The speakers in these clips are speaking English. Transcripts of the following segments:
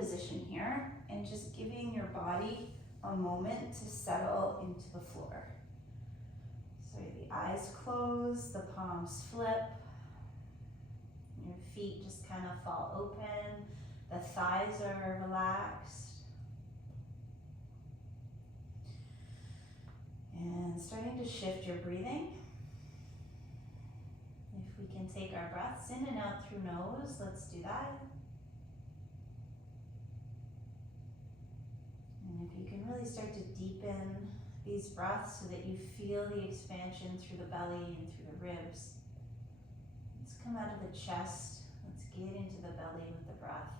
position here and just giving your body a moment to settle into the floor. So the eyes close, the palms flip, your feet just kind of fall open, the thighs are relaxed. And starting to shift your breathing. If we can take our breaths in and out through nose, let's do that. And if you can really start to deepen these breaths so that you feel the expansion through the belly and through the ribs. Let's come out of the chest. Let's get into the belly with the breath.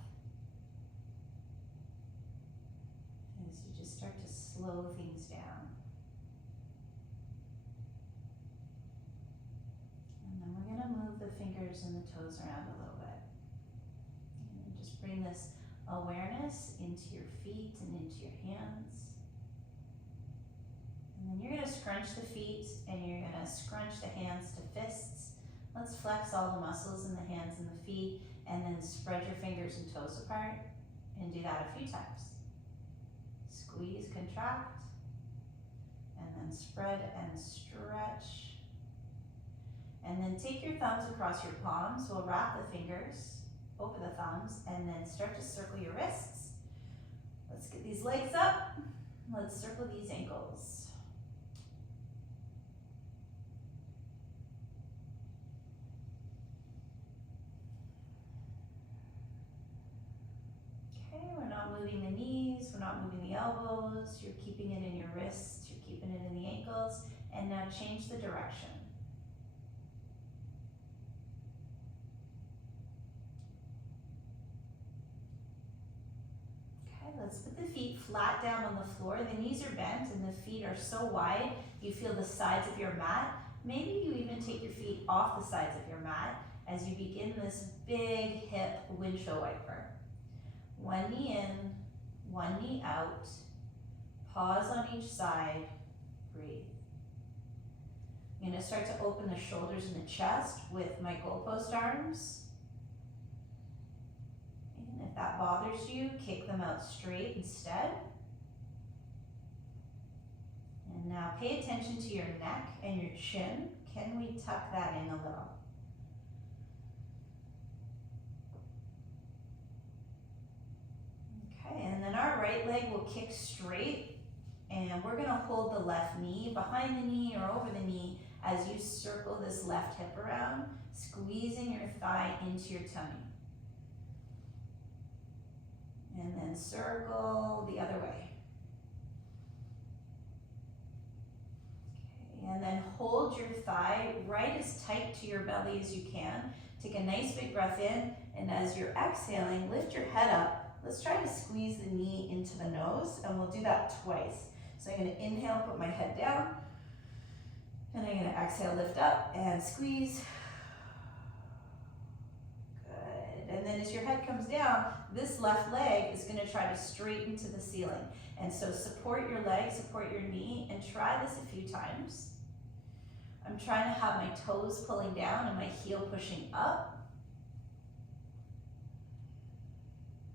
As you just start to slow things down. And then we're going to move the fingers and the toes around a little bit. And just bring this awareness into your feet and into your hands. And then you're going to scrunch the feet and you're going to scrunch the hands to fists. Let's flex all the muscles in the hands and the feet and then spread your fingers and toes apart and do that a few times. Squeeze, contract, and then spread and stretch. And then take your thumbs across your palms. We'll wrap the fingers over the thumbs and then start to circle your wrists. Let's get these legs up. Let's circle these ankles. Okay, we're not moving the knees, we're not moving the elbows, you're keeping it in your wrists, you're keeping it in the ankles, and now change the direction. Let's put the feet flat down on the floor. The knees are bent and the feet are so wide you feel the sides of your mat. Maybe you even take your feet off the sides of your mat as you begin this big hip windshield wiper. One knee in, one knee out. Pause on each side. Breathe. I'm going to start to open the shoulders and the chest with my goalpost arms. If that bothers you, kick them out straight instead. And now pay attention to your neck and your chin. Can we tuck that in a little? Okay, and then our right leg will kick straight. And we're gonna hold the left knee behind the knee or over the knee as you circle this left hip around, squeezing your thigh into your tummy. And then circle the other way. Okay, and then hold your thigh right as tight to your belly as you can. Take a nice big breath in, and as you're exhaling, lift your head up. Let's try to squeeze the knee into the nose, and we'll do that twice. So I'm gonna inhale, put my head down, and I'm gonna exhale, lift up, and squeeze. And then as your head comes down, this left leg is going to try to straighten to the ceiling. And so support your leg, support your knee, and try this a few times. I'm trying to have my toes pulling down and my heel pushing up.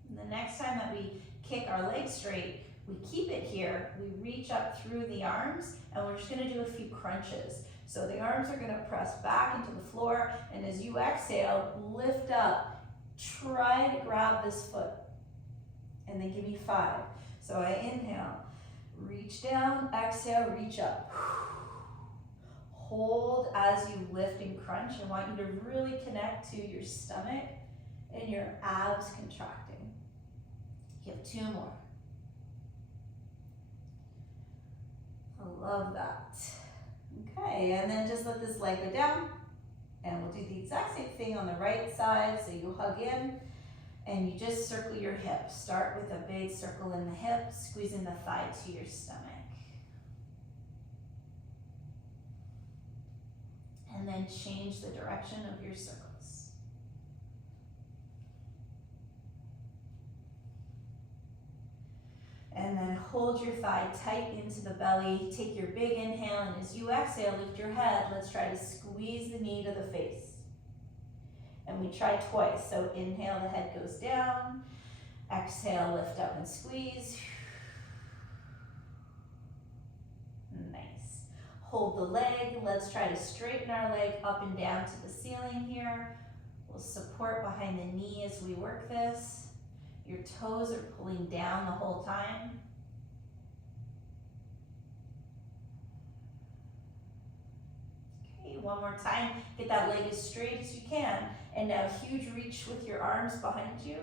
And the next time that we kick our leg straight, we keep it here, we reach up through the arms, and we're just going to do a few crunches. So the arms are going to press back into the floor, and as you exhale, lift up. Try to grab this foot and then give me 5. So I inhale, reach down, exhale, reach up. Hold as you lift and crunch. I want you to really connect to your stomach and your abs contracting. You have 2 more. I love that. Okay, and then just let this leg go down. And we'll do the exact same thing on the right side. So you hug in and you just circle your hips. Start with a big circle in the hip, squeezing the thigh to your stomach. And then change the direction of your circles. And then hold your thigh tight into the belly. Take your big inhale, and as you exhale, lift your head. Let's try to squeeze the knee to the face. And we try twice. So inhale, the head goes down. Exhale, lift up and squeeze. Nice. Hold the leg. Let's try to straighten our leg up and down to the ceiling here. We'll support behind the knee as we work this. Your toes are pulling down the whole time. Okay, one more time. Get that leg as straight as you can. And now huge reach with your arms behind you.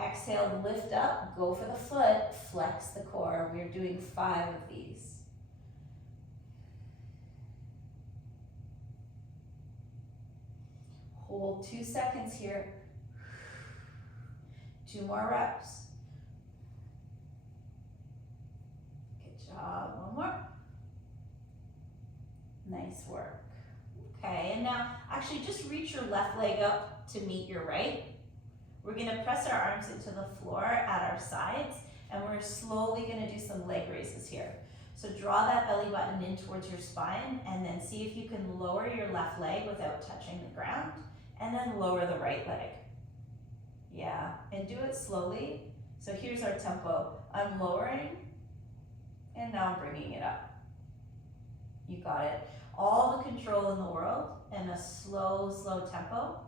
Exhale, lift up, go for the foot, flex the core. We're doing 5 of these. Hold 2 seconds here. 2 more reps. Good job, 1 more. Nice work. Okay, and now actually just reach your left leg up to meet your right. We're gonna press our arms into the floor at our sides, and we're slowly gonna do some leg raises here. So draw that belly button in towards your spine, and then see if you can lower your left leg without touching the ground, and then lower the right leg. Yeah, and do it slowly. So here's our tempo. I'm lowering, and now I'm bringing it up. You got it. All the control in the world, and a slow, slow tempo.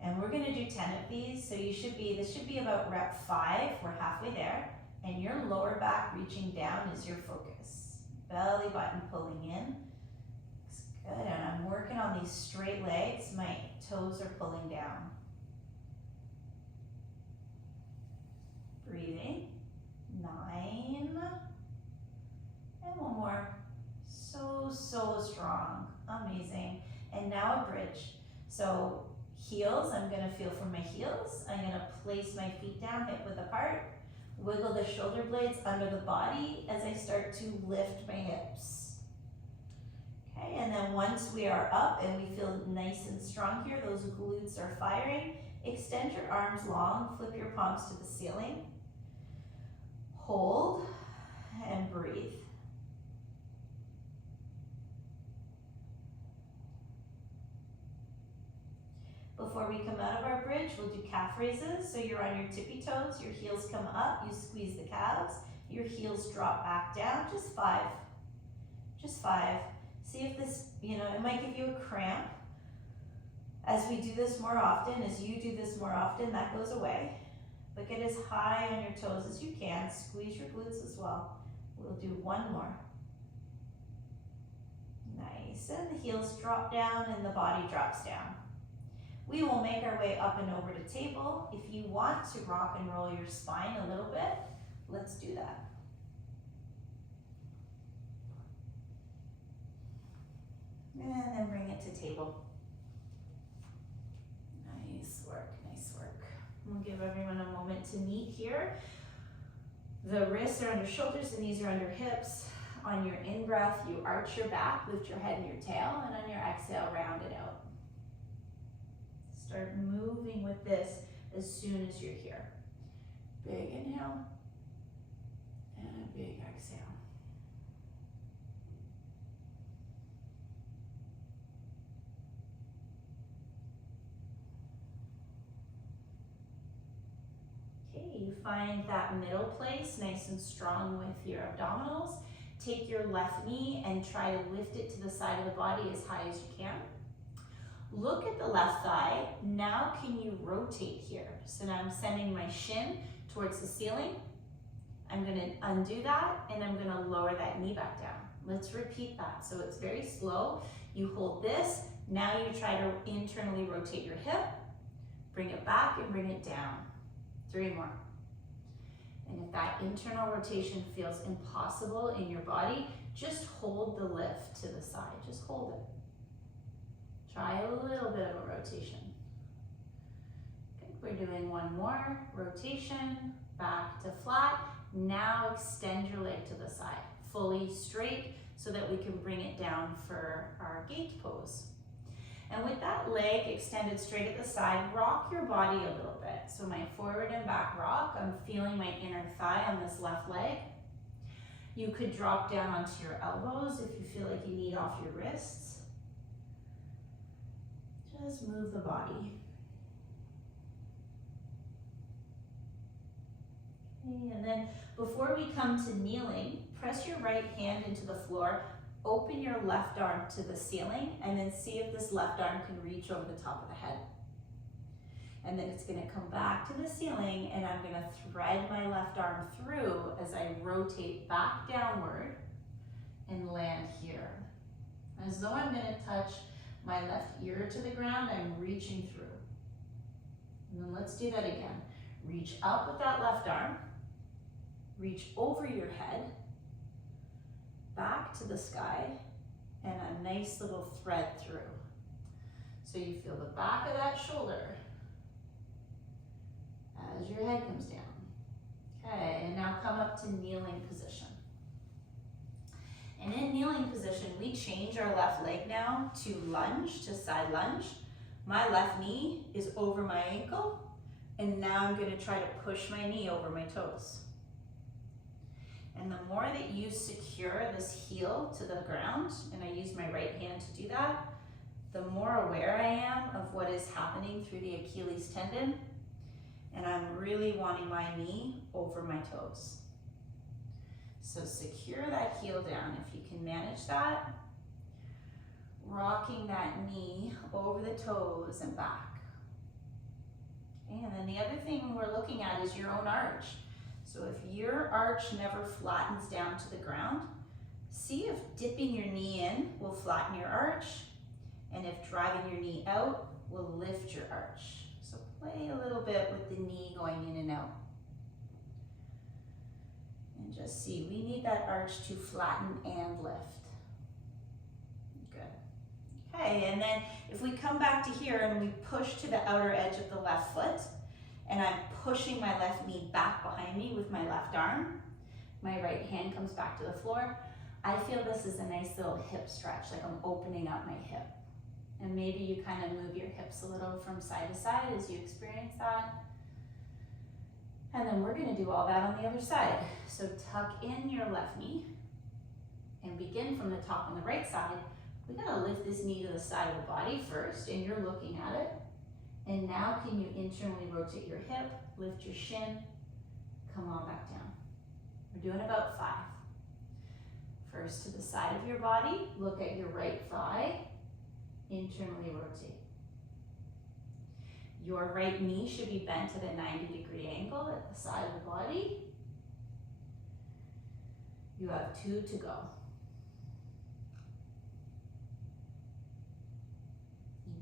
And we're gonna do 10 of these, so this should be about rep 5, we're halfway there, and your lower back reaching down is your focus. Belly button pulling in. Looks good, and I'm working on these straight legs, my toes are pulling down. Breathing, 9, and 1 more. So strong, amazing. And now a bridge. So heels, I'm gonna feel from my heels. I'm gonna place my feet down, hip width apart. Wiggle the shoulder blades under the body as I start to lift my hips. Okay, and then once we are up and we feel nice and strong here, those glutes are firing, extend your arms long, flip your palms to the ceiling. Hold and breathe. Before we come out of our bridge, we'll do calf raises. So you're on your tippy toes, your heels come up, you squeeze the calves, your heels drop back down, just 5. Just 5. See if this, it might give you a cramp. As we do this more often, as you do this more often, that goes away. But get as high on your toes as you can. Squeeze your glutes as well. We'll do 1 more. Nice, and the heels drop down and the body drops down. We will make our way up and over to table. If you want to rock and roll your spine a little bit, let's do that. And then bring it to table. Nice work, nice work. We'll give everyone a moment to meet here. The wrists are under shoulders, the knees are under hips. On your in-breath, you arch your back, lift your head and your tail, and on your exhale, round it out. Start moving with this as soon as you're here. Big inhale and a big exhale. Okay, you find that middle place nice and strong with your abdominals. Take your left knee and try to lift it to the side of the body as high as you can. Look at the left thigh. Now can you rotate here? So now I'm sending my shin towards the ceiling. I'm gonna undo that and I'm gonna lower that knee back down. Let's repeat that. So it's very slow. You hold this. Now you try to internally rotate your hip. Bring it back and bring it down. 3 more. And if that internal rotation feels impossible in your body, just hold the lift to the side. Just hold it. Try a little bit of a rotation. Good, we're doing 1 more. Rotation, back to flat. Now extend your leg to the side, fully straight so that we can bring it down for our gate pose. And with that leg extended straight at the side, rock your body a little bit. So my forward and back rock, I'm feeling my inner thigh on this left leg. You could drop down onto your elbows if you feel like you need off your wrists. Just move the body. Okay, and then before we come to kneeling, press your right hand into the floor, open your left arm to the ceiling, and then see if this left arm can reach over the top of the head. And then it's gonna come back to the ceiling, and I'm gonna thread my left arm through as I rotate back downward and land here. As though I'm gonna touch my left ear to the ground, I'm reaching through. And then let's do that again. Reach up with that left arm, reach over your head, back to the sky, and a nice little thread through. So you feel the back of that shoulder as your head comes down. Okay, and now come up to kneeling position. And in kneeling position, we change our left leg now to lunge, to side lunge. My left knee is over my ankle, and now I'm gonna try to push my knee over my toes. And the more that you secure this heel to the ground, and I use my right hand to do that, the more aware I am of what is happening through the Achilles tendon, and I'm really wanting my knee over my toes. So secure that heel down if you can manage that. Rocking that knee over the toes and back. And then the other thing we're looking at is your own arch. So if your arch never flattens down to the ground, see if dipping your knee in will flatten your arch, and if driving your knee out will lift your arch. So play a little bit with the knee going in and out. And just see, we need that arch to flatten and lift. Good. Okay, and then if we come back to here and we push to the outer edge of the left foot, and I'm pushing my left knee back behind me with my left arm, my right hand comes back to the floor, I feel this is a nice little hip stretch, like I'm opening up my hip. And maybe you kind of move your hips a little from side to side as you experience that. And then we're gonna do all that on the other side. So tuck in your left knee and begin from the top on the right side. We gotta lift this knee to the side of the body first, and you're looking at it. And now can you internally rotate your hip, lift your shin, come on back down. We're doing about 5. First to the side of your body, look at your right thigh, internally rotate. Your right knee should be bent at a 90-degree angle at the side of the body. You have 2 to go.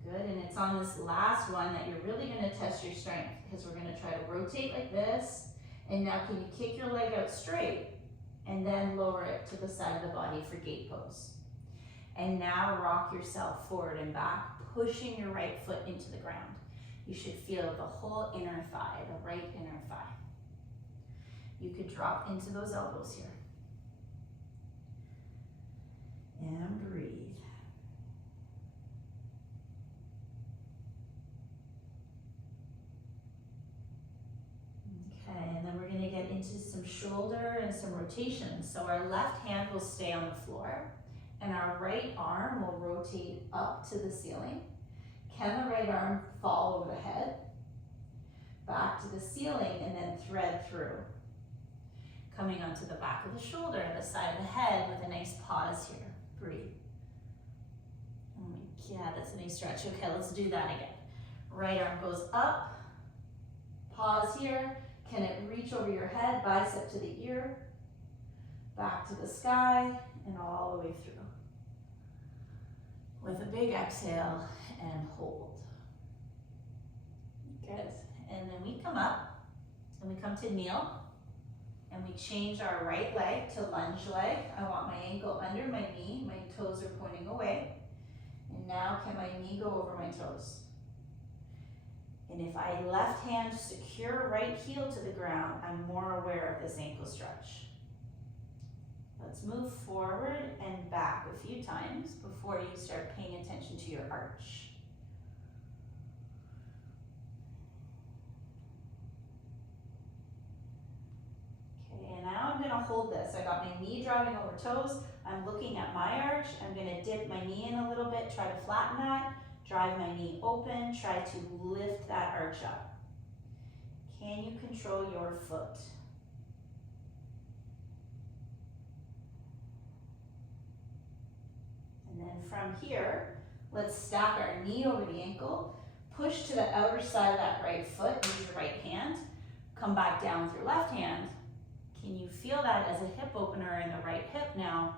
Good, and it's on this last one that you're really gonna test your strength, because we're gonna try to rotate like this, and now can you kick your leg out straight, and then lower it to the side of the body for gate pose. And now rock yourself forward and back, pushing your right foot into the ground. You should feel the whole inner thigh, the right inner thigh. You could drop into those elbows here. And breathe. Okay, and then we're gonna get into some shoulder and some rotations. So our left hand will stay on the floor, and our right arm will rotate up to the ceiling. Can the right arm fall over the head? Back to the ceiling, and then thread through. Coming onto the back of the shoulder, the side of the head, with a nice pause here. Breathe. Yeah, that's a nice stretch. Okay, let's do that again. Right arm goes up. Pause here. Can it reach over your head, bicep to the ear, back to the sky, and all the way through. With a big exhale and hold. Good. And then we come up and we come to kneel, and we change our right leg to lunge leg. I want my ankle under my knee, my toes are pointing away. And now can my knee go over my toes? And if I left hand secure right heel to the ground, I'm more aware of this ankle stretch. Let's move forward and back a few times before you start paying attention to your arch. Okay, and now I'm gonna hold this. I got my knee driving over toes. I'm looking at my arch. I'm gonna dip my knee in a little bit, try to flatten that. Drive my knee open, try to lift that arch up. Can you control your foot? then from here, let's stack our knee over the ankle, push to the outer side of that right foot, use your right hand, come back down with your left hand. Can you feel that as a hip opener in the right hip now?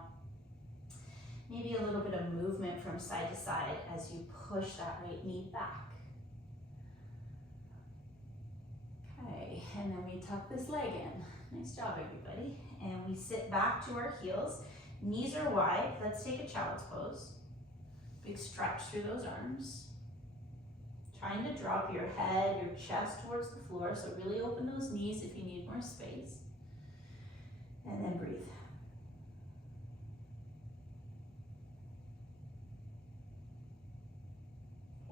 Maybe a little bit of movement from side to side as you push that right knee back. Okay, and then we tuck this leg in. Nice job, everybody. And we sit back to our heels. Knees are wide. Let's take a child's pose. Big stretch through those arms. Trying to drop your head, your chest towards the floor, so really open those knees if you need more space. And then breathe.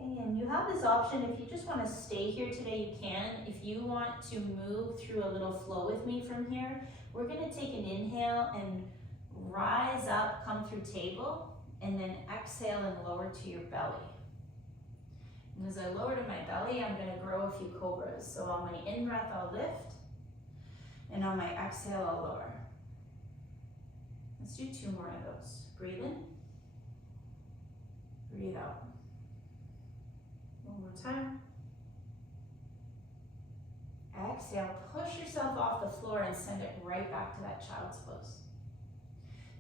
Okay, and you have this option. If you just want to stay here today, you can. If you want to move through a little flow with me from here, we're going to take an inhale and rise up, come through table, and then exhale and lower to your belly. And as I lower to my belly, I'm going to grow a few cobras. So on my in-breath, I'll lift, and on my exhale, I'll lower. Let's do 2 more of those. Breathe in, breathe out. One more time. Exhale, push yourself off the floor and send it right back to that child's pose.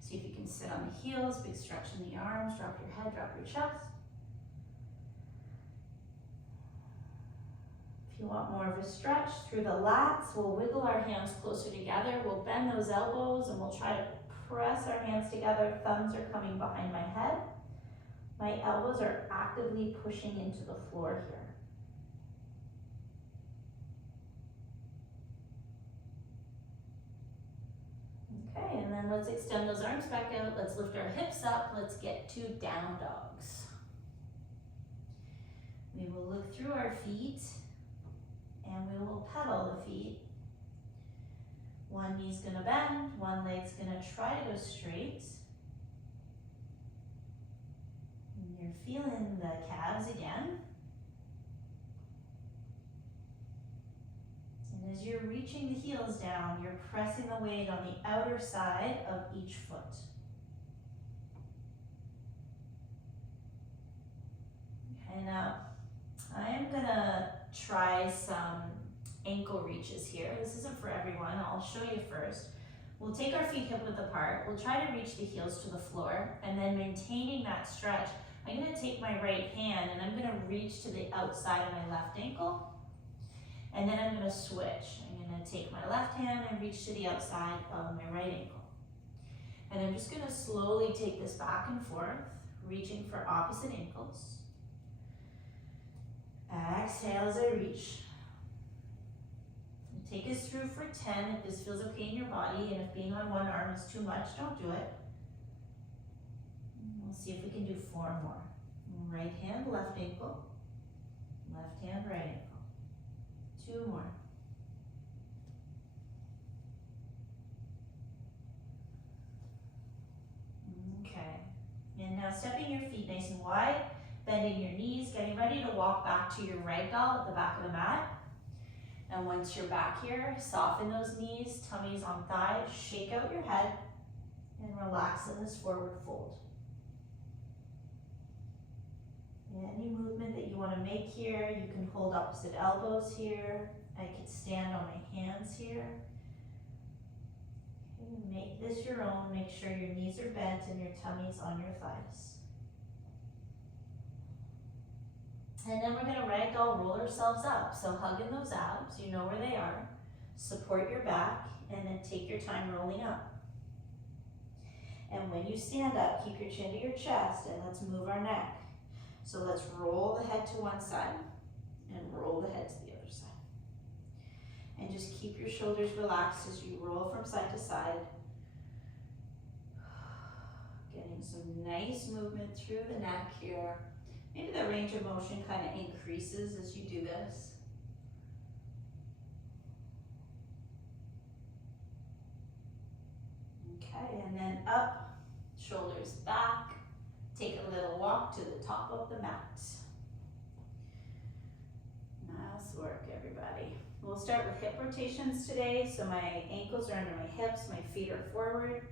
See if you can sit on the heels, big stretch in the arms, drop your head, drop your chest. If you want more of a stretch through the lats, we'll wiggle our hands closer together. We'll bend those elbows and we'll try to press our hands together. Thumbs are coming behind my head. My elbows are actively pushing into the floor here. Okay, and then let's extend those arms back out. Let's lift our hips up. Let's get to down dogs. We will look through our feet and we will pedal the feet. One knee's gonna bend, one leg's gonna try to go straight. And you're feeling the calves again. And as you're reaching the heels down, you're pressing the weight on the outer side of each foot. Okay, now I am gonna try some ankle reaches here. This isn't for everyone, I'll show you first. We'll take our feet hip width apart, we'll try to reach the heels to the floor, and then maintaining that stretch, I'm gonna take my right hand and I'm gonna reach to the outside of my left ankle, and then I'm gonna switch. I'm gonna take my left hand and reach to the outside of my right ankle. And I'm just gonna slowly take this back and forth, reaching for opposite ankles. Exhale as I reach. Take us through for 10 if this feels okay in your body, and if being on one arm is too much, don't do it. We'll see if we can do 4 more. Right hand, left ankle. Left hand, right ankle. 2 more. Okay. And now stepping your feet nice and wide, bending your knees, getting ready to walk back to your ragdoll at the back of the mat. And once you're back here, soften those knees, tummies on thighs, shake out your head, and relax in this forward fold. Any movement that you want to make here, you can hold opposite elbows here. I could stand on my hands here. Okay, make this your own. Make sure your knees are bent and your tummy's on your thighs. And then we're gonna ragdoll roll ourselves up. So hug in those abs, you know where they are. Support your back and then take your time rolling up. And when you stand up, keep your chin to your chest and let's move our neck. So let's roll the head to one side and roll the head to the other side. And just keep your shoulders relaxed as you roll from side to side. Getting some nice movement through the neck here. Maybe the range of motion kind of increases as you do this. Okay, and then up, shoulders back. Take a little walk to the top of the mat. Nice work, everybody. We'll start with hip rotations today. So my ankles are under my hips, my feet are forward.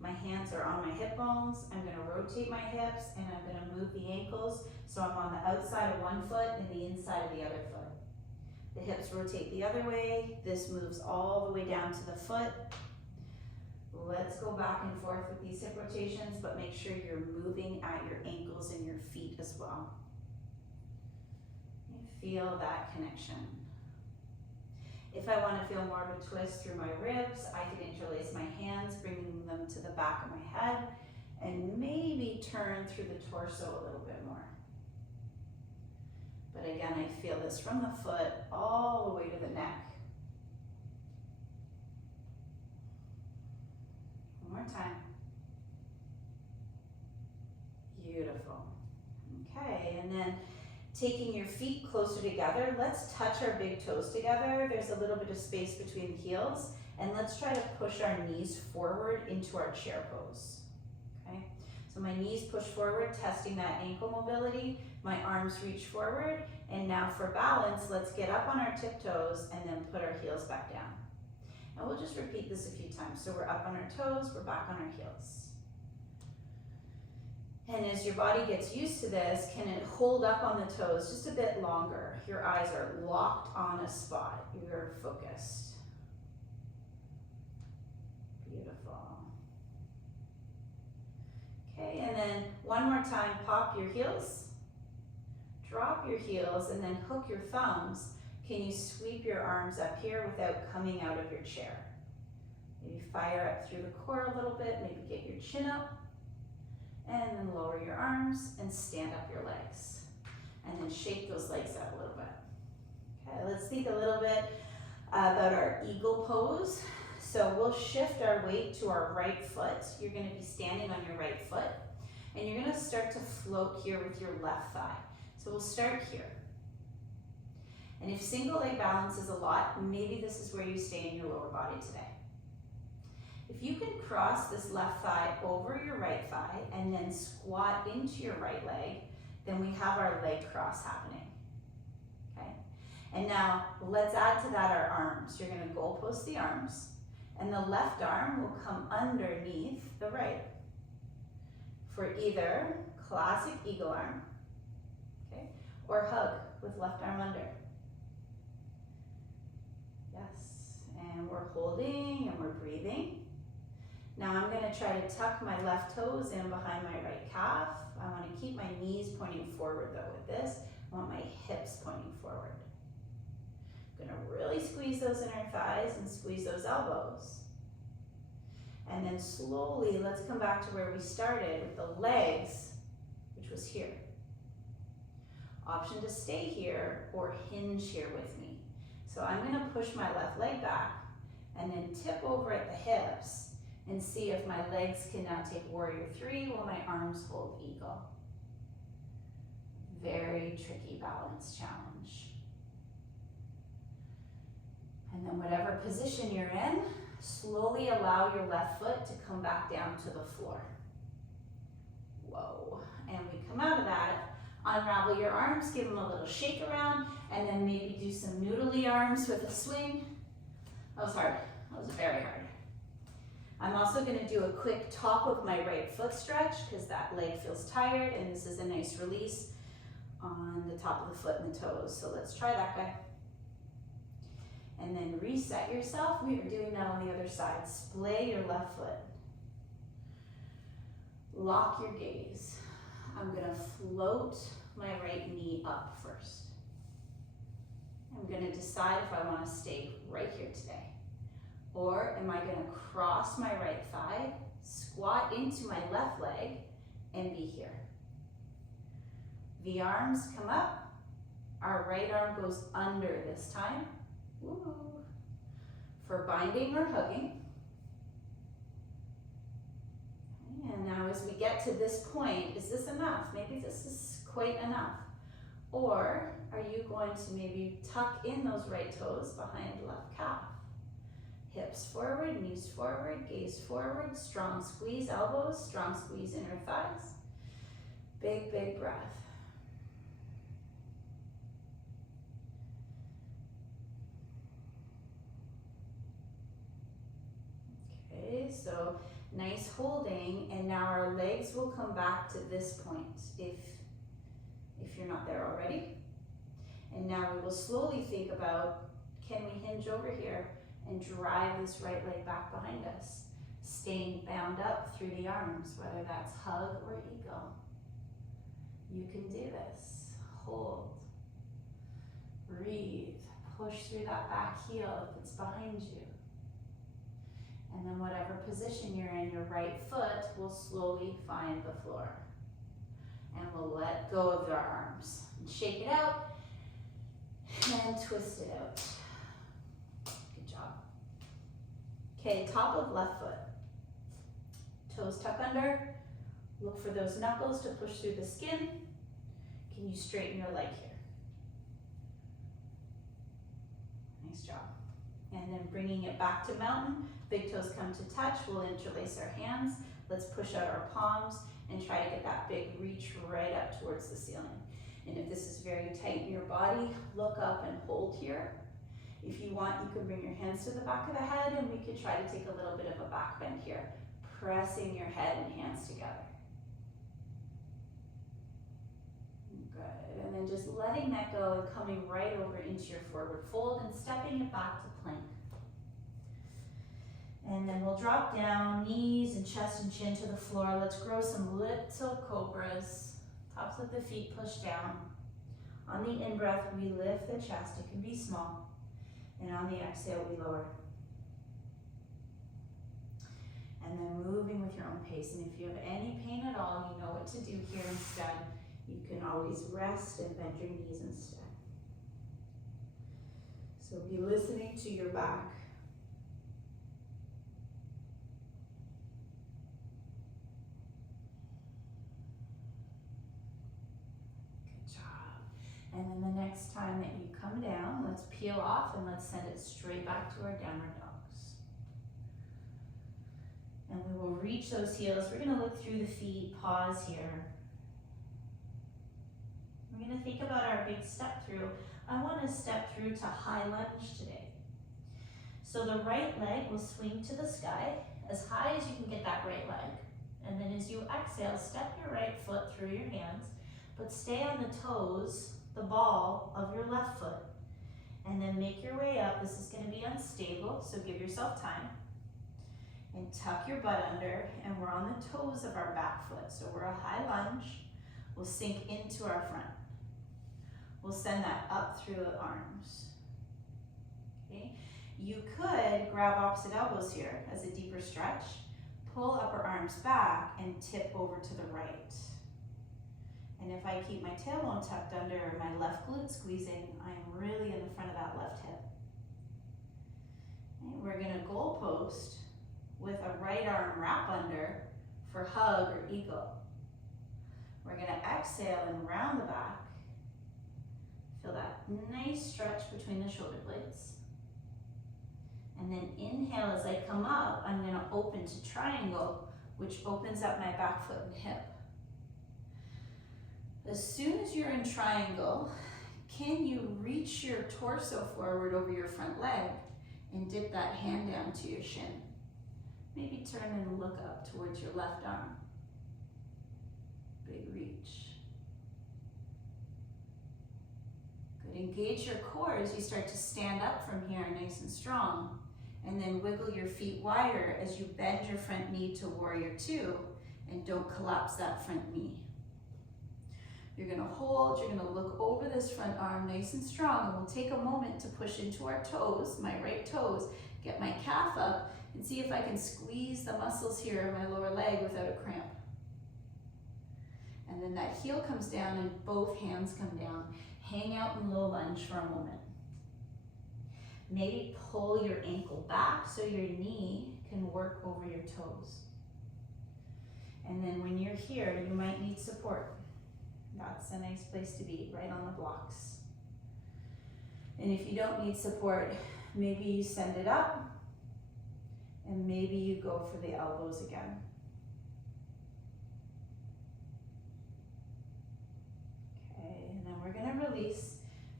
My hands are on my hip bones. I'm gonna rotate my hips and I'm gonna move the ankles so I'm on the outside of one foot and the inside of the other foot. The hips rotate the other way. This moves all the way down to the foot. Let's go back and forth with these hip rotations, but make sure you're moving at your ankles and your feet as well. You feel that connection. If I want to feel more of a twist through my ribs, I can interlace my hands, bringing them to the back of my head, and maybe turn through the torso a little bit more. But again, I feel this from the foot all the way to the neck. One more time. Beautiful. Okay, and then taking your feet closer together, let's touch our big toes together. There's a little bit of space between the heels, and let's try to push our knees forward into our chair pose. Okay, so my knees push forward, testing that ankle mobility. My arms reach forward, and now for balance, let's get up on our tiptoes and then put our heels back down. And we'll just repeat this a few times. So we're up on our toes, we're back on our heels. And as your body gets used to this, can it hold up on the toes just a bit longer? Your eyes are locked on a spot. You're focused. Beautiful. Okay, and then one more time, pop your heels. Drop your heels and then hook your thumbs. Can you sweep your arms up here without coming out of your chair? Maybe fire up through the core a little bit, maybe get your chin up. And then lower your arms and stand up your legs. And then shake those legs out a little bit. Okay, let's think a little bit about our eagle pose. So we'll shift our weight to our right foot. You're gonna be standing on your right foot. And you're gonna start to float here with your left thigh. So we'll start here. And if single leg balance is a lot, maybe this is where you stay in your lower body today. If you can cross this left thigh over your right thigh and then squat into your right leg, then we have our leg cross happening, okay? And now let's add to that our arms. You're gonna goalpost the arms, and the left arm will come underneath the right for either classic eagle arm, okay, or hug with left arm under. Yes, and we're holding and we're breathing. Now I'm gonna try to tuck my left toes in behind my right calf. I wanna keep my knees pointing forward though with this. I want my hips pointing forward. I'm gonna really squeeze those inner thighs and squeeze those elbows. And then slowly, let's come back to where we started with the legs, which was here. Option to stay here or hinge here with me. So I'm gonna push my left leg back and then tip over at the hips and see if my legs can now take warrior three while my arms hold eagle. Very tricky balance challenge. And then whatever position you're in, slowly allow your left foot to come back down to the floor. Whoa, and we come out of that, unravel your arms, give them a little shake around, and then maybe do some noodly arms with a swing. That was hard, that was very hard. I'm also gonna do a quick top of my right foot stretch because that leg feels tired and this is a nice release on the top of the foot and the toes. So let's try that guy. And then reset yourself. We are doing that on the other side. Splay your left foot. Lock your gaze. I'm gonna float my right knee up first. I'm gonna decide if I wanna stay right here today. Or am I gonna cross my right thigh, squat into my left leg, and be here? The arms come up, our right arm goes under this time. Woo. For binding or hugging. And now as we get to this point, is this enough? Maybe this is quite enough. Or are you going to maybe tuck in those right toes behind the left calf? Hips forward, knees forward, gaze forward, strong squeeze elbows, strong squeeze inner thighs. Big, big breath. Okay, Okay, so nice holding, and now our legs will come back to this point if you're not there already. And now we will slowly think about, can we hinge over here and drive this right leg back behind us, staying bound up through the arms, whether that's hug or eagle. You can do this. Hold, breathe, push through that back heel if it's behind you. And then whatever position you're in, your right foot will slowly find the floor. And we'll let go of our arms. And shake it out and twist it out. Good job. Okay, top of left foot. Toes tuck under. Look for those knuckles to push through the skin. Can you straighten your leg here? Nice job. And then bringing it back to mountain. Big toes come to touch. We'll interlace our hands. Let's push out our palms and try to get that big reach right up towards the ceiling. And if this is very tight in your body, look up and hold here. If you want, you can bring your hands to the back of the head, and we could try to take a little bit of a back bend here, pressing your head and hands together. Good, and then just letting that go and coming right over into your forward fold and stepping it back to plank. And then we'll drop down, knees and chest and chin to the floor. Let's grow some little cobras. Tops of the feet push down. On the in-breath, we lift the chest. It can be small. And on the exhale, we lower. And then moving with your own pace. And if you have any pain at all, you know what to do here instead. You can always rest and bend your knees instead. So be listening to your back. And then the next time that you come down, let's peel off and let's send it straight back to our downward dogs. And we will reach those heels. We're going to look through the feet, pause here. We're going to think about our big step through. I want to step through to high lunge today. So the right leg will swing to the sky as high as you can get that right leg. And then as you exhale, step your right foot through your hands, but stay on the toes, the ball of your left foot, and then make your way up. This is going to be unstable, so give yourself time. And tuck your butt under, and we're on the toes of our back foot. So we're a high lunge. We'll sink into our front. We'll send that up through the arms. Okay? You could grab opposite elbows here as a deeper stretch, pull upper arms back, and tip over to the right. And if I keep my tailbone tucked under, my left glute squeezing, I'm really in the front of that left hip. Okay, we're gonna goal post with a right arm wrap under for hug or eagle. We're gonna exhale and round the back. Feel that nice stretch between the shoulder blades. And then inhale as I come up, I'm gonna open to triangle, which opens up my back foot and hip. As soon as you're in triangle, can you reach your torso forward over your front leg and dip that hand down to your shin? Maybe turn and look up towards your left arm. Big reach. Good, engage your core as you start to stand up from here nice and strong. And then wiggle your feet wider as you bend your front knee to warrior two, and don't collapse that front knee. You're gonna hold, you're gonna look over this front arm nice and strong, and we'll take a moment to push into our toes, my right toes, get my calf up, and see if I can squeeze the muscles here in my lower leg without a cramp. And then that heel comes down and both hands come down. Hang out in low lunge for a moment. Maybe pull your ankle back so your knee can work over your toes. And then when you're here, you might need support. That's a nice place to be, right on the blocks. And if you don't need support, maybe you send it up, and maybe you go for the elbows again. Okay, and then we're gonna release.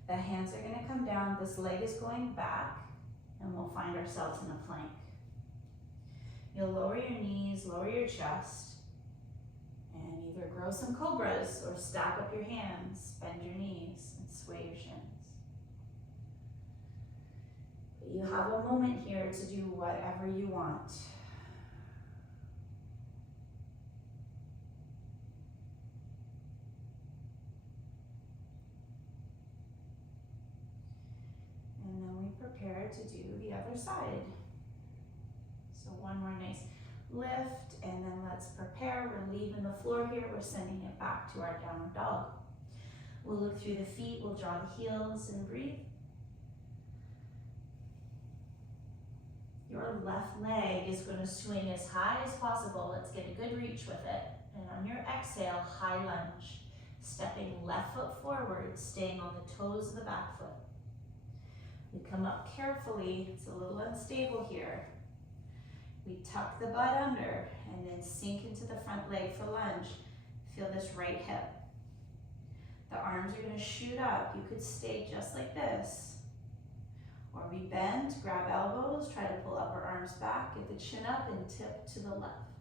The hands are gonna come down, this leg is going back, and we'll find ourselves in a plank. You'll lower your knees, lower your chest, and either grow some cobras or stack up your hands, bend your knees, and sway your shins. But you have a moment here to do whatever you want. And then we prepare to do the other side. So one more nice lift, and then let's prepare. We're leaving the floor here. We're sending it back to our downward dog. We'll look through the feet. We'll draw the heels and breathe. Your left leg is going to swing as high as possible. Let's get a good reach with it. And on your exhale, high lunge. Stepping left foot forward, staying on the toes of the back foot. We come up carefully. It's a little unstable here. We tuck the butt under and then sink into the front leg for lunge. Feel this right hip. The arms are going to shoot up. You could stay just like this. Or we bend, grab elbows, try to pull upper arms back, get the chin up and tip to the left.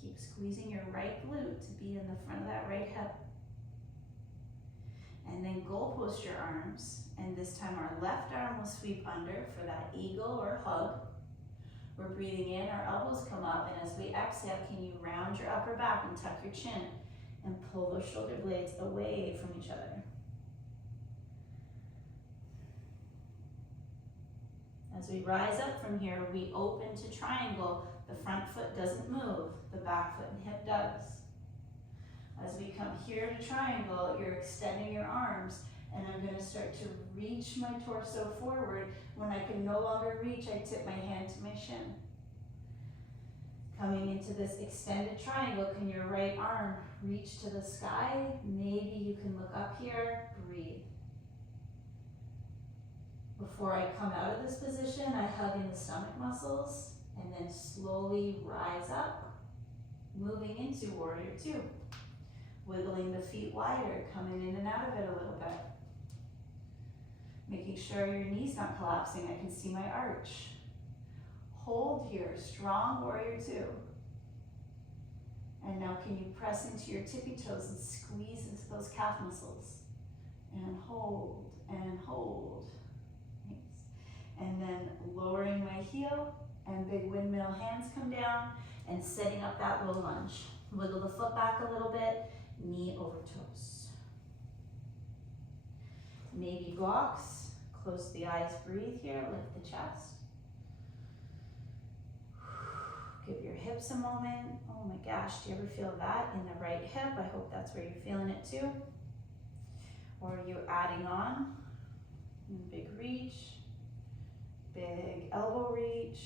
Keep squeezing your right glute to be in the front of that right hip. And then goal post your arms, and this time our left arm will sweep under for that eagle or hug. We're breathing in, our elbows come up, and as we exhale, can you round your upper back and tuck your chin and pull those shoulder blades away from each other. As we rise up from here, we open to triangle. The front foot doesn't move, the back foot and hip does. As we come here to triangle, you're extending your arms, and I'm going to start to reach my torso forward. When I can no longer reach, I tip my hand to my shin. Coming into this extended triangle, can your right arm reach to the sky? Maybe you can look up here, breathe. Before I come out of this position, I hug in the stomach muscles, and then slowly rise up, moving into warrior two. Wiggling the feet wider, coming in and out of it a little bit. Making sure your knee's not collapsing. I can see my arch. Hold here, strong warrior two. And now can you press into your tippy toes and squeeze into those calf muscles? And hold, and hold. Nice. And then lowering my heel, and big windmill hands come down, and setting up that low lunge. Wiggle the foot back a little bit. Knee over toes. Maybe blocks. Close the eyes, breathe here, lift the chest. Give your hips a moment. Oh my gosh, do you ever feel that in the right hip? I hope that's where you're feeling it too. Or are you adding on? Big reach, big elbow reach.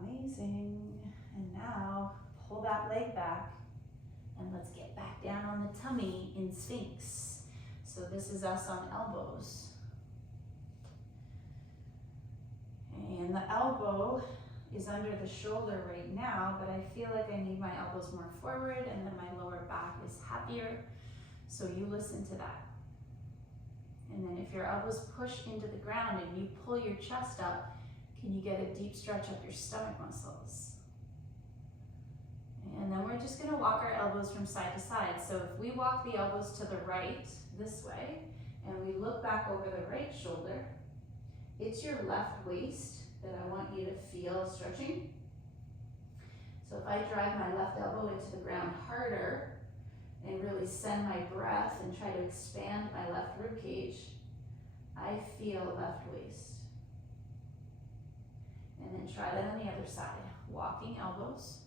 Amazing. And now pull that leg back and let's get back down on the tummy in Sphinx. So this is us on elbows. And the elbow is under the shoulder right now, but I feel like I need my elbows more forward and then my lower back is happier. So you listen to that. And then if your elbows push into the ground and you pull your chest up, can you get a deep stretch up your stomach muscles? And then we're just gonna walk our elbows from side to side. So if we walk the elbows to the right this way, and we look back over the right shoulder, it's your left waist that I want you to feel stretching. So if I drive my left elbow into the ground harder and really send my breath and try to expand my left rib cage, I feel left waist. And then try that on the other side. Walking elbows.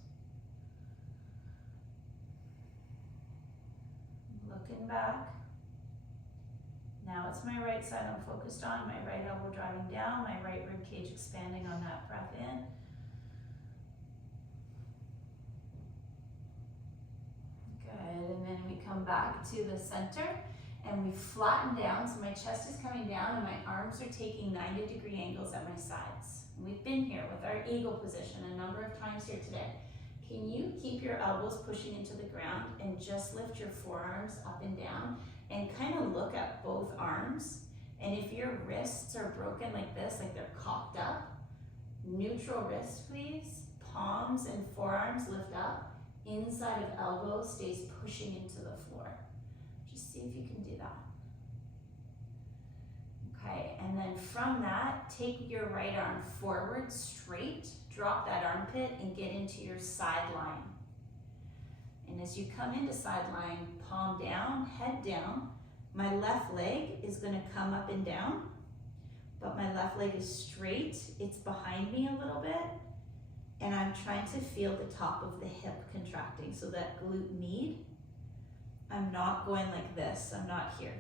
Looking back. Now it's my right side I'm focused on, my right elbow driving down, my right rib cage expanding on that breath in. Good, and then we come back to the center and we flatten down, so my chest is coming down and my arms are taking 90-degree angles at my sides. And we've been here with our eagle position a number of times here today. Can you keep your elbows pushing into the ground and just lift your forearms up and down and kind of look at both arms? And if your wrists are broken like this, like they're cocked up, neutral wrist please, palms and forearms lift up, inside of elbow stays pushing into the floor. Just see if you can do that. Okay, and then from that, take your right arm forward straight, drop that armpit and get into your side line. And as you come into side line, palm down, head down, my left leg is gonna come up and down, but my left leg is straight, it's behind me a little bit, and I'm trying to feel the top of the hip contracting, so that glute med. I'm not going like this, I'm not here.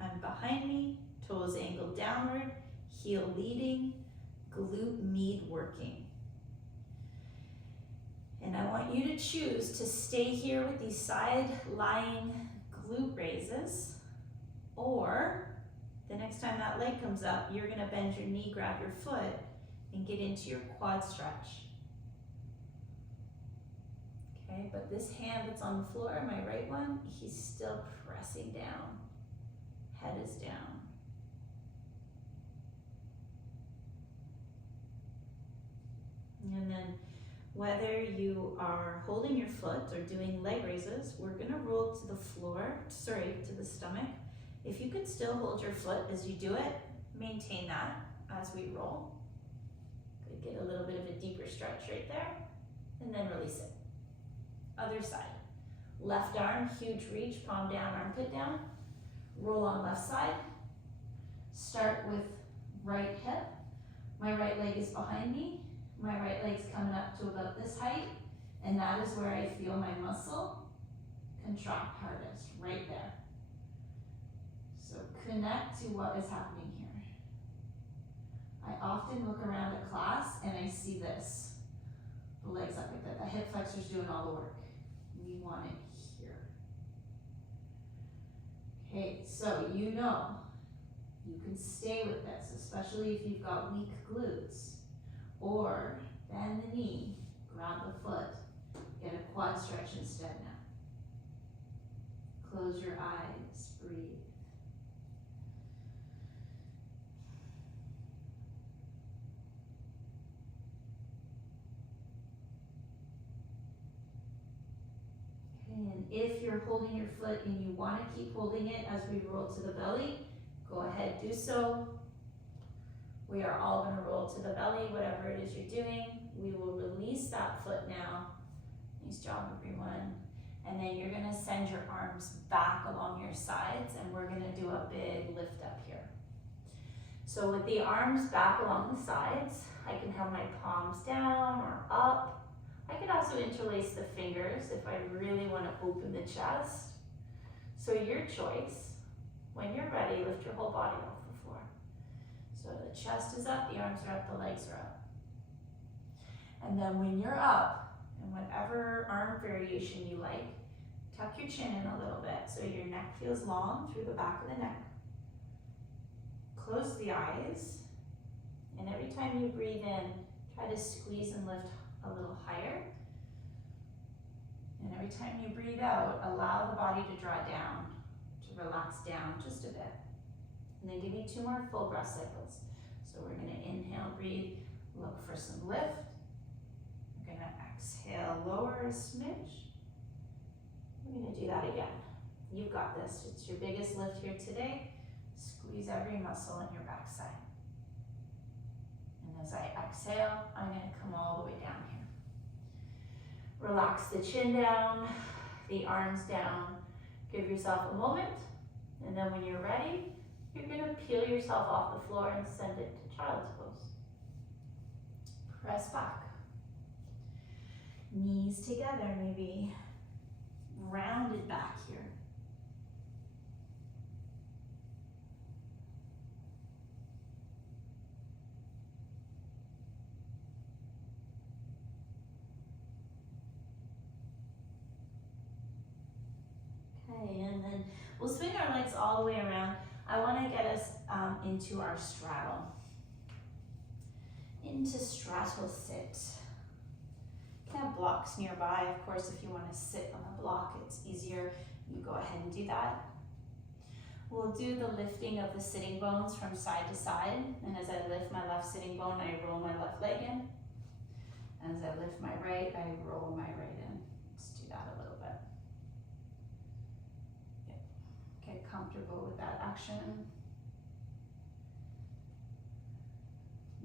I'm behind me, toes angled downward, heel leading, glute med working. And I want you to choose to stay here with these side lying glute raises, or the next time that leg comes up, you're gonna bend your knee, grab your foot, and get into your quad stretch. Okay, but this hand that's on the floor, my right one, he's still pressing down. Head is down. And then whether you are holding your foot or doing leg raises, we're gonna roll to the floor, to the stomach. If you can still hold your foot as you do it, maintain that as we roll. Could get a little bit of a deeper stretch right there, and then release it. Other side. Left arm, huge reach, palm down, armpit down. Roll on left side. Start with right hip. My right leg is behind me. My right leg's coming up to about this height, and that is where I feel my muscle contract hardest, right there. So connect to what is happening here. I often look around a class and I see this. The legs up like that. The hip flexor's doing all the work. We want it here. Okay, so you know you can stay with this, especially if you've got weak glutes. Or bend the knee, grab the foot, get a quad stretch instead now. Close your eyes, breathe. And if you're holding your foot and you want to keep holding it as we roll to the belly, go ahead, do so. We are all going to roll to the belly, whatever it is you're doing. We will release that foot now. Nice job, everyone. And then you're going to send your arms back along your sides, and we're going to do a big lift up here. So with the arms back along the sides, I can have my palms down or up. I could also interlace the fingers if I really want to open the chest. So your choice. When you're ready, lift your whole body off the floor. So the chest is up, the arms are up, the legs are up. And then when you're up, and whatever arm variation you like, tuck your chin in a little bit so your neck feels long through the back of the neck. Close the eyes, and every time you breathe in, try to squeeze and lift a little higher. And every time you breathe out, allow the body to draw down, to relax down just a bit. And then give me 2 more full breath cycles. So we're gonna inhale, breathe, look for some lift. We're gonna exhale, lower a smidge. We're gonna do that again. You've got this. It's your biggest lift here today. Squeeze every muscle in your backside. And as I exhale, I'm gonna come all the way down here. Relax the chin down, the arms down. Give yourself a moment, and then when you're ready, you're gonna peel yourself off the floor and send it to child's pose. Press back. Knees together, maybe rounded back here. Okay, and then we'll swing our legs all the way around. I want to get us into our straddle. Into straddle sit. You can have blocks nearby. Of course, if you want to sit on a block, it's easier. You go ahead and do that. We'll do the lifting of the sitting bones from side to side. And as I lift my left sitting bone, I roll my left leg in. As I lift my right, I roll my right in. Let's do that a little bit. Yep. Get comfortable with that action.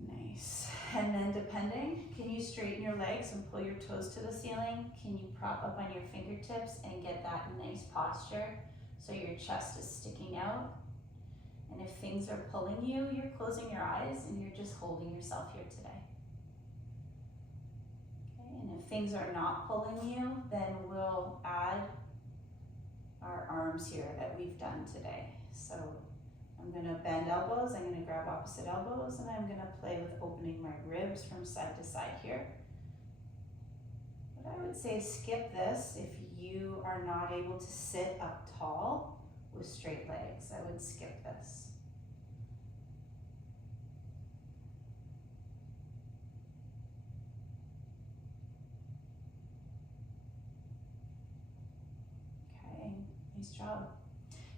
Nice. And then depending, can you straighten your legs and pull your toes to the ceiling? Can you prop up on your fingertips and get that nice posture so your chest is sticking out? And if things are pulling you, you're closing your eyes and you're just holding yourself here today. Okay, and if things are not pulling you, then we'll add our arms here that we've done today. So I'm going to bend elbows, I'm going to grab opposite elbows, and I'm going to play with opening my ribs from side to side here. But I would say skip this if you are not able to sit up tall with straight legs. I would skip this. Okay, nice job.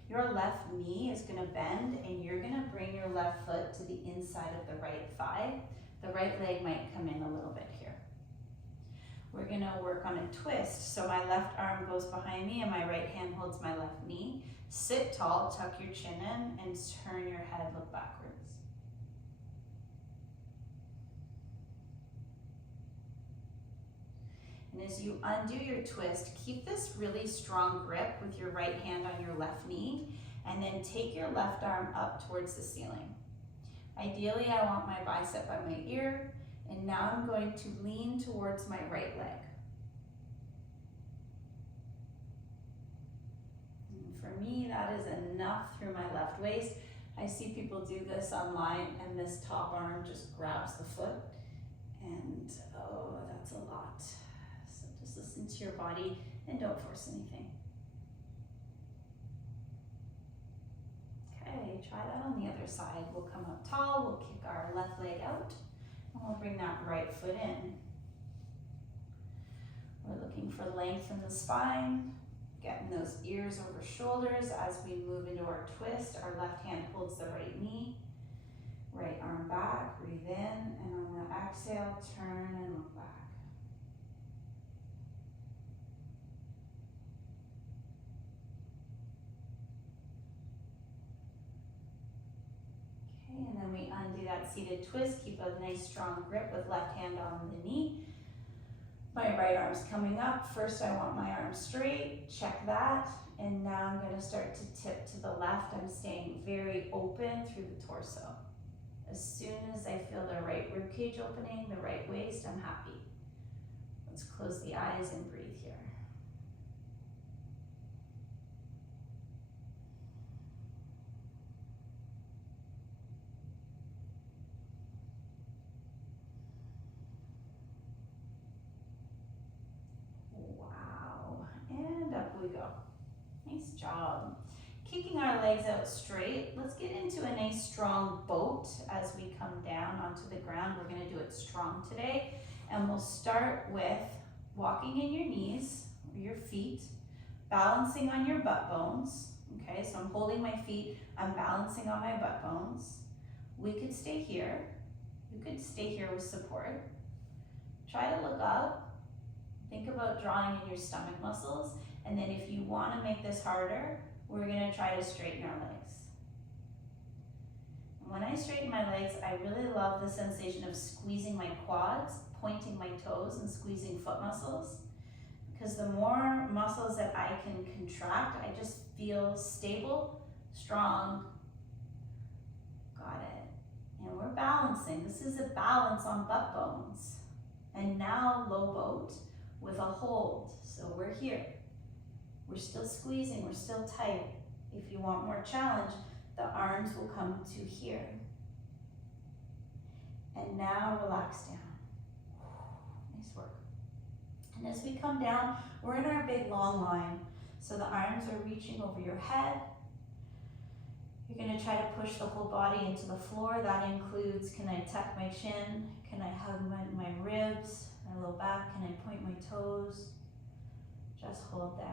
Your left knee is going to bend and you're going to bring your left foot to the inside of the right thigh. The right leg might come in a little bit here. We're going to work on a twist. So my left arm goes behind me and my right hand holds my left knee. Sit tall, tuck your chin in, and turn your head, look backwards. And as you undo your twist, keep this really strong grip with your right hand on your left knee, and then take your left arm up towards the ceiling. Ideally, I want my bicep by my ear, and now I'm going to lean towards my right leg. And for me, that is enough through my left waist. I see people do this online, and this top arm just grabs the foot, and oh, that's a lot. Just listen to your body and don't force anything. Okay, try that on the other side. We'll come up tall, we'll kick our left leg out, and we'll bring that right foot in. We're looking for length in the spine, getting those ears over shoulders as we move into our twist. Our left hand holds the right knee, right arm back, breathe in, and on the exhale, turn and look back. And then we undo that seated twist, keep a nice strong grip with left hand on the knee. My right arm's coming up. First I want my arm straight, check that. And now I'm gonna start to tip to the left. I'm staying very open through the torso. As soon as I feel the right rib cage opening, the right waist, I'm happy. Let's close the eyes and breathe here. And up we go. Nice job. Kicking our legs out straight. Let's get into a nice strong boat as we come down onto the ground. We're going to do it strong today. And we'll start with walking in your knees, or your feet, balancing on your butt bones. Okay, so I'm holding my feet, I'm balancing on my butt bones. We could stay here. You could stay here with support. Try to look up. Think about drawing in your stomach muscles, and then if you want to make this harder, we're going to try to straighten our legs. And when I straighten my legs, I really love the sensation of squeezing my quads, pointing my toes, and squeezing foot muscles, because the more muscles that I can contract, I just feel stable, strong. Got it. And we're balancing. This is a balance on butt bones. And now low boat with a hold. So we're here. We're still squeezing, we're still tight. If you want more challenge, the arms will come to here. And now relax down. Nice work. And as we come down, we're in our big long line. So the arms are reaching over your head. You're going to try to push the whole body into the floor. That includes, can I tuck my chin? Can I hug my ribs? My low back, can I point my toes? Just hold there.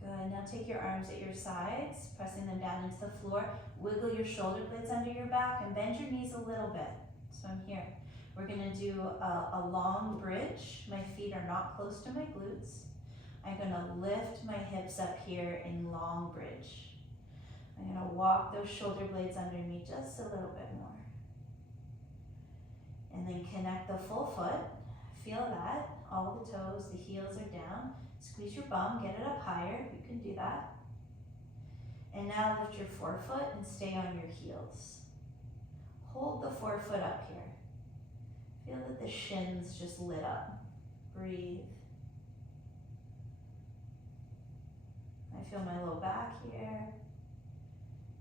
Good, now take your arms at your sides, pressing them down into the floor. Wiggle your shoulder blades under your back and bend your knees a little bit. So I'm here. We're gonna do a long bridge. My feet are not close to my glutes. I'm gonna lift my hips up here in long bridge. I'm gonna walk those shoulder blades under me just a little bit more. And then connect the full foot. Feel that, all the toes, the heels are down. Squeeze your bum, get it up higher, you can do that. And now lift your forefoot and stay on your heels. Hold the forefoot up here. Feel that the shins just lit up. Breathe. I feel my low back here.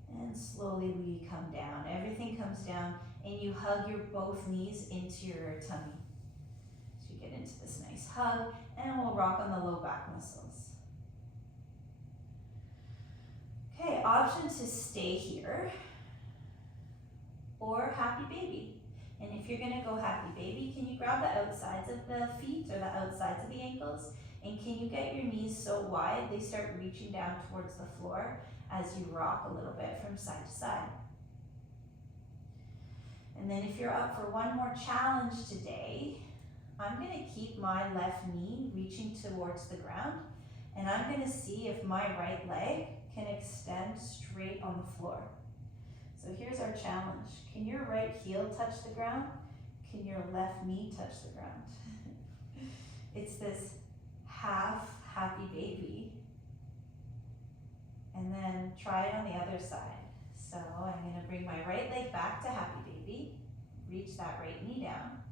And slowly we come down. Everything comes down and you hug your both knees into your tummy. So you get into this nice hug and we'll rock on the low back muscles. Okay, option to stay here or happy baby. And if you're gonna go happy baby, can you grab the outsides of the feet or the outsides of the ankles? And can you get your knees so wide they start reaching down towards the floor as you rock a little bit from side to side? And then if you're up for one more challenge today, I'm gonna keep my left knee reaching towards the ground, and I'm gonna see if my right leg can extend straight on the floor. So here's our challenge. Can your right heel touch the ground? Can your left knee touch the ground? It's this half happy baby. And then try it on the other side. So I'm gonna bring my right leg back to happy baby, reach that right knee down,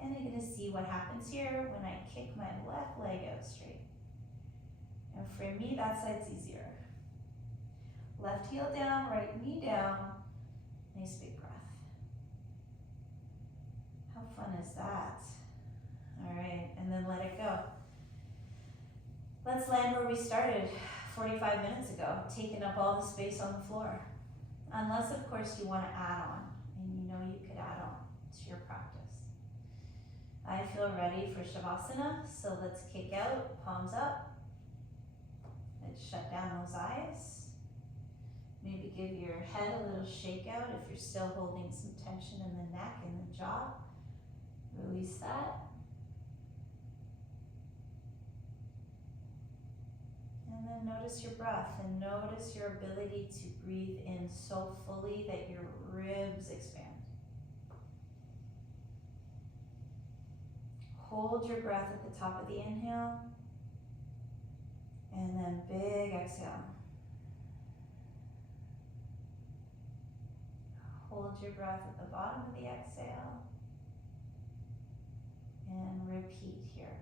and I'm gonna see what happens here when I kick my left leg out straight. And for me, that side's easier. Left heel down, right knee down. Nice big breath. How fun is that? All right, and then let it go. Let's land where we started 45 minutes ago, taking up all the space on the floor. Unless, of course, you want to add on, and you know you could add on to your practice. I feel ready for Shavasana, so let's kick out, palms up. Let's shut down those eyes. Maybe give your head a little shake out if you're still holding some tension in the neck and the jaw. Release that. And then notice your breath and notice your ability to breathe in so fully that your ribs expand. Hold your breath at the top of the inhale and then big exhale. Hold your breath at the bottom of the exhale and repeat here.